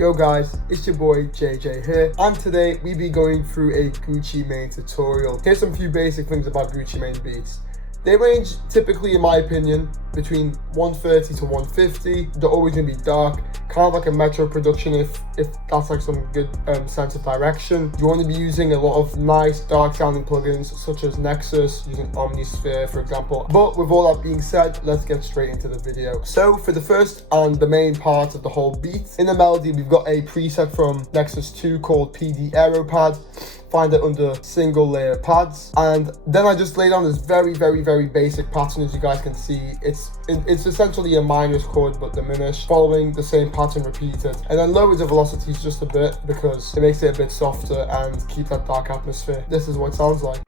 Yo guys, it's your boy JJ here, and today we be going through a Gucci Mane tutorial. Here's some few basic things about Gucci Mane beats. They range typically, in my opinion, between 130 to 150. They're always gonna be dark, kind of like a Metro production if that's like some good sense of direction. You want to be using a lot of nice dark sounding plugins such as Nexus, using Omnisphere for example. But with all that being said, let's get straight into the video. So for the first and the main part of the whole beat, in the melody we've got a preset from Nexus 2 called PD Aero Pad. Find it under single layer pads, and then I just laid on this very basic pattern. As you guys can see, it's essentially a minor chord but diminished, following the same pattern repeated, and then lowers the velocities just a bit because it makes it a bit softer and keep that dark atmosphere. This is what it sounds like.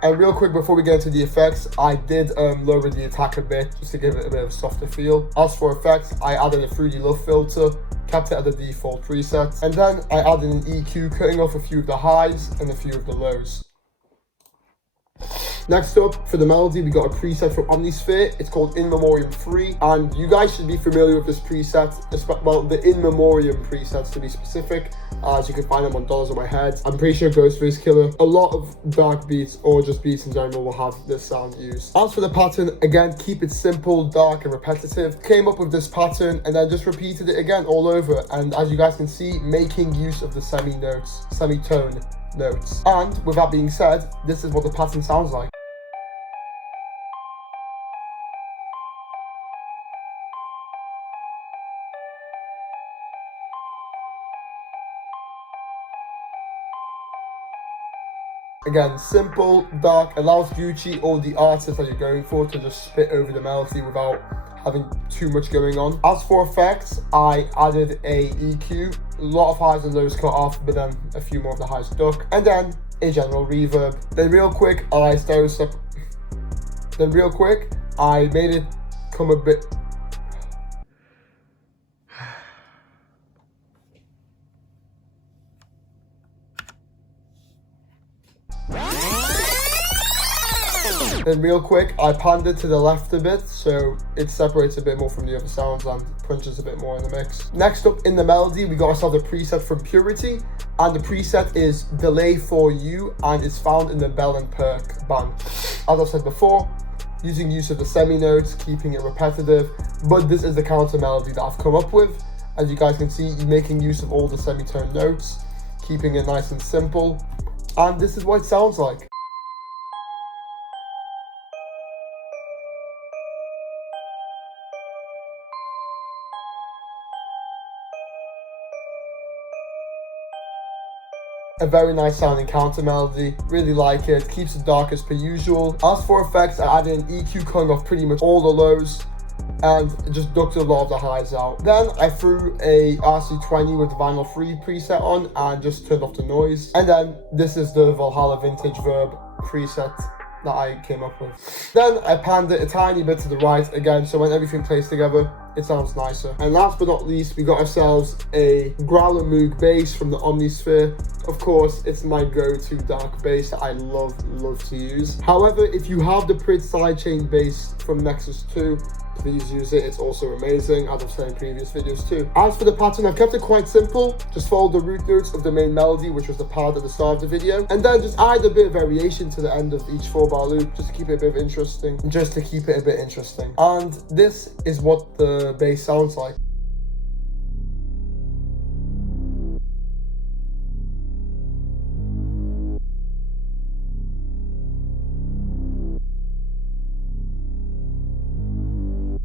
And real quick before we get into the effects, I did lower the attack a bit just to give it a bit of a softer feel. As for effects, I added a 3D Love filter, kept it at the default preset, and then I added an EQ, cutting off a few of the highs and a few of the lows. Next up, for the melody, we got a preset from Omnisphere. It's called In Memoriam 3, and you guys should be familiar with this preset, well, the In Memoriam presets to be specific, as you can find them on Dollars on My Head. I'm pretty sure Ghostface Killer, a lot of dark beats or just beats in general will have this sound used. As for the pattern, again, keep it simple, dark and repetitive. Came up with this pattern and then just repeated it again all over, and as you guys can see, making use of the semitone notes. And with that being said, this is what the pattern sounds like. Again, simple, dark, allows Gucci or the artist that you're going for to just spit over the melody without having too much going on. As for effects, I added a EQ, a lot of highs and lows cut off, but then a few more of the highs stuck, and then a general reverb. Then real quick, I made it come a bit. Then real quick, I panned it to the left a bit so it separates a bit more from the other sounds and punches a bit more in the mix. Next up in the melody, we got ourselves a preset from Purity, and the preset is Delay For You, and it's found in the Bell and Perk band. As I said before, using use of the semi-notes, keeping it repetitive, but this is the counter melody that I've come up with. As you guys can see, making use of all the semitone notes, keeping it nice and simple, and this is what it sounds like. A very nice sounding counter melody, really like it, keeps it dark as per usual. As for effects, I added an EQ cutting off pretty much all the lows and just ducked a lot of the highs out. Then I threw a RC20 with vinyl free preset on and just turned off the noise. And then this is the Valhalla Vintage Verb preset that I came up with. Then I panned it a tiny bit to the right again, so when everything plays together, it sounds nicer. And last but not least, we got ourselves a Growler Moog bass from the Omnisphere. Of course, it's my go-to dark bass that I love to use. However, if you have the Prid sidechain bass from Nexus 2, please use it. It's also amazing, as I've said in previous videos too. As for the pattern, I've kept it quite simple. Just follow the root notes of the main melody, which was the part at the start of the video, and then just add a bit of variation to the end of each 4-bar loop, just to keep it a bit interesting. And this is what the bass sounds like.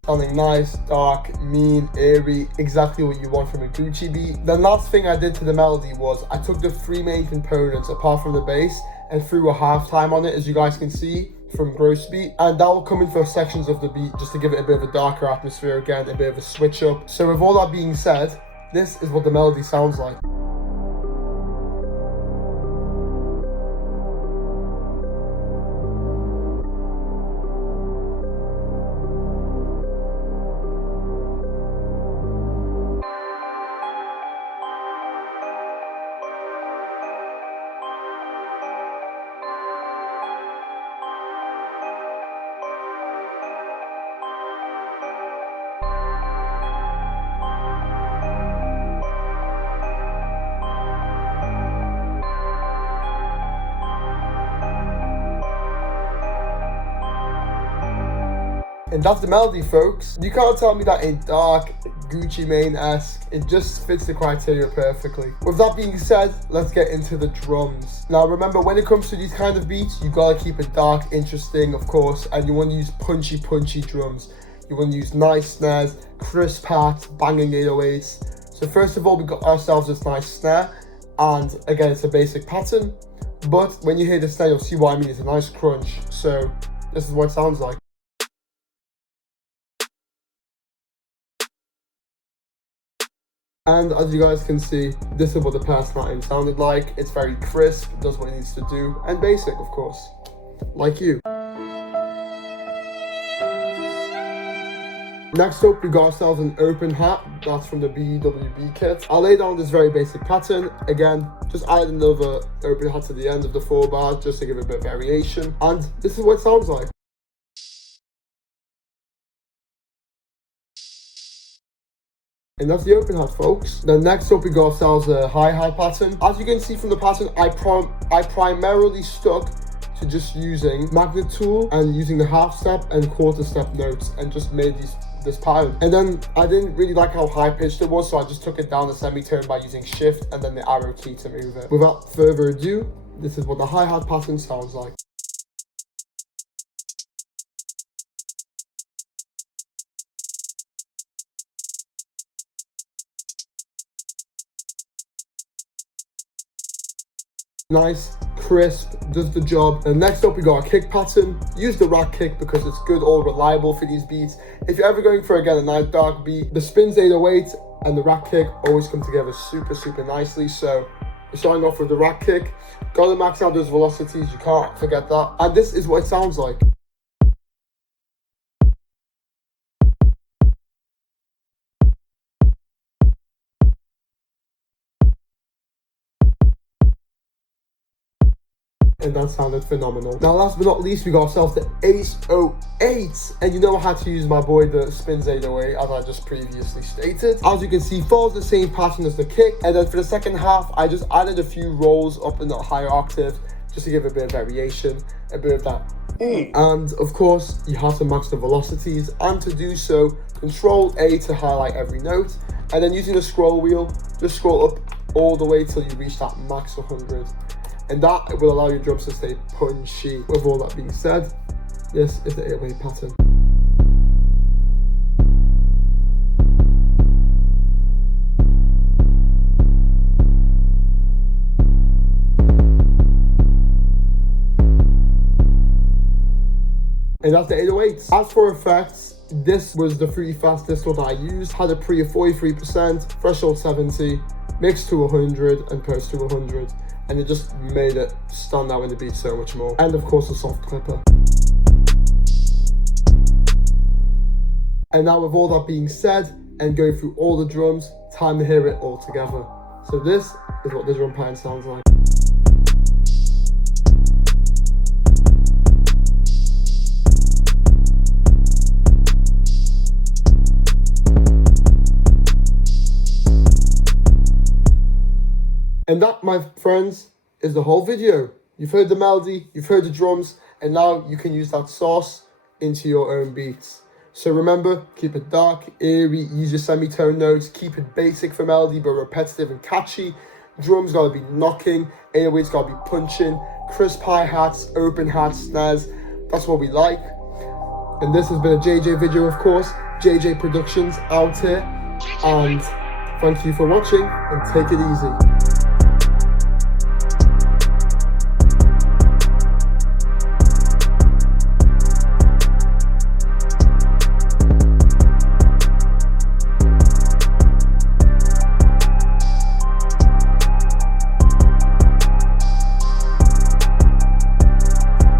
Sounding nice, dark, mean, airy, exactly what you want from a Gucci beat. The last thing I did to the melody was I took the 3 main components apart from the bass and threw a halftime on it, as you guys can see from Gross Beat, and that will come in for sections of the beat just to give it a bit of a darker atmosphere again, a bit of a switch up. So with all that being said, this is what the melody sounds like. And that's the melody, folks. You can't tell me that ain't dark, Gucci Mane-esque. It just fits the criteria perfectly. With that being said, let's get into the drums. Now remember, when it comes to these kind of beats, you gotta keep it dark, interesting, of course, and you want to use punchy drums. You want to use nice snares, crisp hats, banging 808s. So first of all, we got ourselves this nice snare, and again, it's a basic pattern, but when you hear the snare, you'll see what I mean. It's a nice crunch. So this is what it sounds like. And as you guys can see, this is what the Personatim sounded like. It's very crisp, does what it needs to do, and basic, of course, like you. Next up, we got ourselves an open hat. That's from the BWB kit. I'll lay down this very basic pattern. Again, just add another open hat to the end of the 4 bar just to give it a bit of variation. And this is what it sounds like. And that's the open hat, folks. Then next up, we got ourselves a hi-hat pattern. As you can see from the pattern, I primarily stuck to just using magnet tool and using the half step and quarter step notes and just made this pattern. And then I didn't really like how high pitched it was, so I just took it down a semitone by using shift and then the arrow key to move it. Without further ado, this is what the hi-hat pattern sounds like. Nice, crisp, does the job. And next up, we got a kick pattern. Use the rack kick because it's good or reliable for these beats. If you're ever going for, again, a nice dark beat, the spins 808 and the rack kick always come together super nicely. So we're starting off with the rack kick. Gotta max out those velocities, you can't forget that. And this is what it sounds like. And that sounded phenomenal. Now last but not least, we got ourselves the Ace 08, and you know I had to use my boy the Spins 808 as I just previously stated. As you can see, follows the same pattern as the kick, and then for the second half I just added a few rolls up in the higher octave just to give a bit of variation, a bit of that and of course you have to match the velocities, and to do so, Control A to highlight every note, and then using the scroll wheel, just scroll up all the way till you reach that max 100. And that will allow your drums to stay punchy. With all that being said, this is the 808 pattern. And that's the 808s. As for effects, this was the free fast distal that I used. Had a pre of 43%, threshold 70, mix to 100, and post to 100. And it just made it stand out in the beat so much more. And of course the soft clipper. And now with all that being said, and going through all the drums, time to hear it all together. So this is what the drum pattern sounds like. And that, my friends, is the whole video. You've heard the melody, you've heard the drums, and now you can use that sauce into your own beats. So remember, keep it dark, eerie, use your semitone notes, keep it basic for melody but repetitive and catchy. Drums gotta be knocking, 808s gotta be punching, crisp hi-hats, open hats, snares. That's what we like. And this has been a JJ video, of course. JJ Productions out here. And thank you for watching, and take it easy.